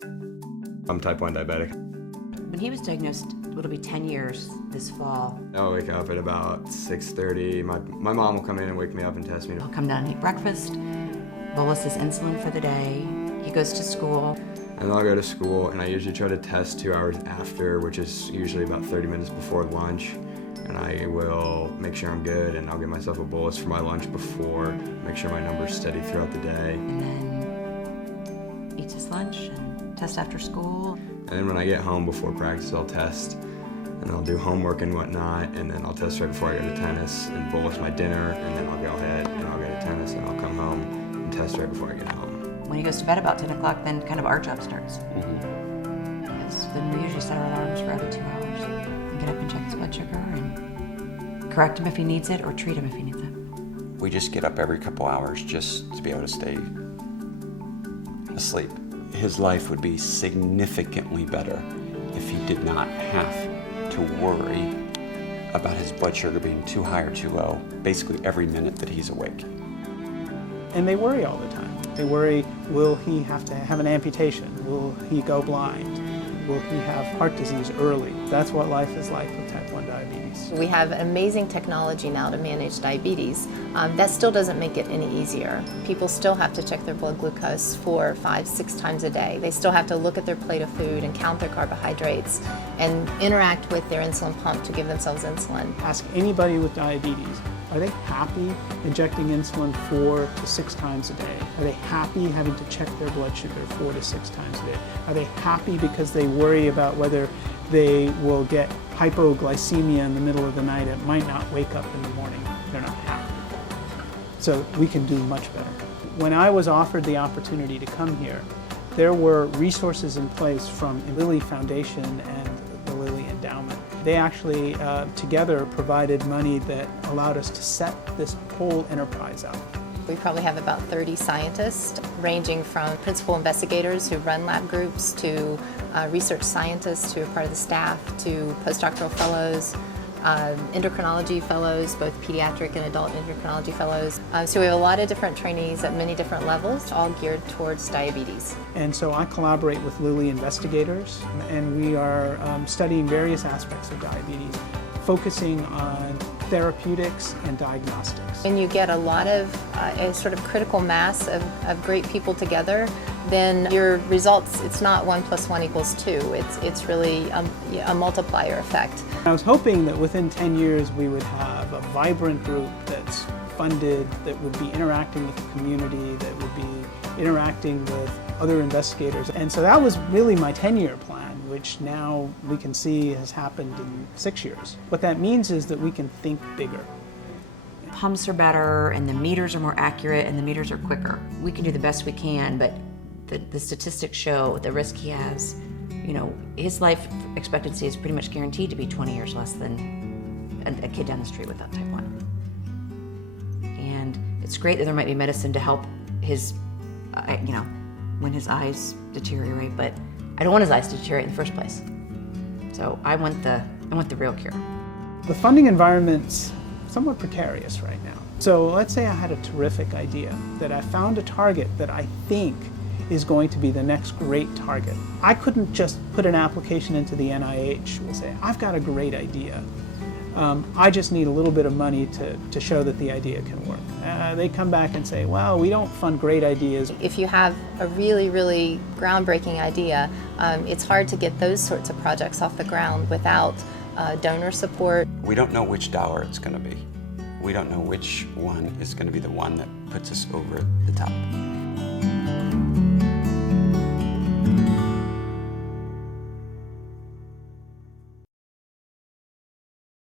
I'm type 1 diabetic. When he was diagnosed, it'll be 10 years this fall. I'll wake up at about 6:30. My mom will come in and wake me up and test me. He'll come down and eat breakfast, bolus his insulin for the day. He goes to school. And then I'll go to school, and I usually try to test 2 hours after, which is usually about 30 minutes before lunch. And I will make sure I'm good, and I'll give myself a bolus for my lunch before, make sure my number's steady throughout the day. And then eats his lunch and tests after school. And then when I get home before practice, I'll test, and I'll do homework and whatnot, and then I'll test right before I go to tennis and bolus my dinner, and then I'll go ahead and I'll go to tennis, and I'll come home and test right before I get home. When he goes to bed about 10 o'clock, then kind of our job starts. Because then we usually set our alarms for every 2 hours. And get up and check his blood sugar and correct him if he needs it or treat him if he needs it. We just get up every couple hours just to be able to stay asleep. His life would be significantly better if he did not have to worry about his blood sugar being too high or too low basically every minute that he's awake. And they worry all the time. They worry, will he have to have an amputation? Will he go blind? Will he have heart disease early? That's what life is like with type 1 diabetes. We have amazing technology now to manage diabetes. That still doesn't make it any easier. People still have to check their blood glucose 4, 5, 6 times a day. They still have to look at their plate of food and count their carbohydrates and interact with their insulin pump to give themselves insulin. Ask anybody with diabetes, are they happy injecting insulin 4 to 6 times a day? Are they happy having to check their blood sugar 4 to 6 times a day? Are they happy because they worry about whether they will get hypoglycemia in the middle of the night and might not wake up in the morning? They're not happy. So we can do much better. When I was offered the opportunity to come here, there were resources in place from the Lilly Foundation and the Lilly Endowment. They actually together provided money that allowed us to set this whole enterprise up. We probably have about 30 scientists, ranging from principal investigators who run lab groups to research scientists who are part of the staff to postdoctoral fellows, endocrinology fellows, both pediatric and adult endocrinology fellows. So we have a lot of different trainees at many different levels, all geared towards diabetes. And so I collaborate with Lilly investigators, and we are studying various aspects of diabetes, focusing on therapeutics and diagnostics. When you get a lot of a sort of critical mass of great people together, then your results, it's not 1 + 1 = 2. It's really a multiplier effect. I was hoping that within 10 years we would have a vibrant group that's funded, that would be interacting with the community, that would be interacting with other investigators. And so that was really my 10-year plan, which now we can see has happened in 6 years. What that means is that we can think bigger. Pumps are better and the meters are more accurate and the meters are quicker. We can do the best we can, but the statistics show the risk he has. You know, his life expectancy is pretty much guaranteed to be 20 years less than a kid down the street without type 1. And it's great that there might be medicine to help his, when his eyes deteriorate, but I don't want his eyes to deteriorate in the first place. So I want the real cure. The funding environment's somewhat precarious right now. So let's say I had a terrific idea, that I found a target that I think is going to be the next great target. I couldn't just put an application into the NIH and say, I've got a great idea. I just need a little bit of money to show that the idea can work. They come back and say, well, we don't fund great ideas. If you have a really, really groundbreaking idea, it's hard to get those sorts of projects off the ground without donor support. We don't know which dollar it's going to be. We don't know which one is going to be the one that puts us over the top.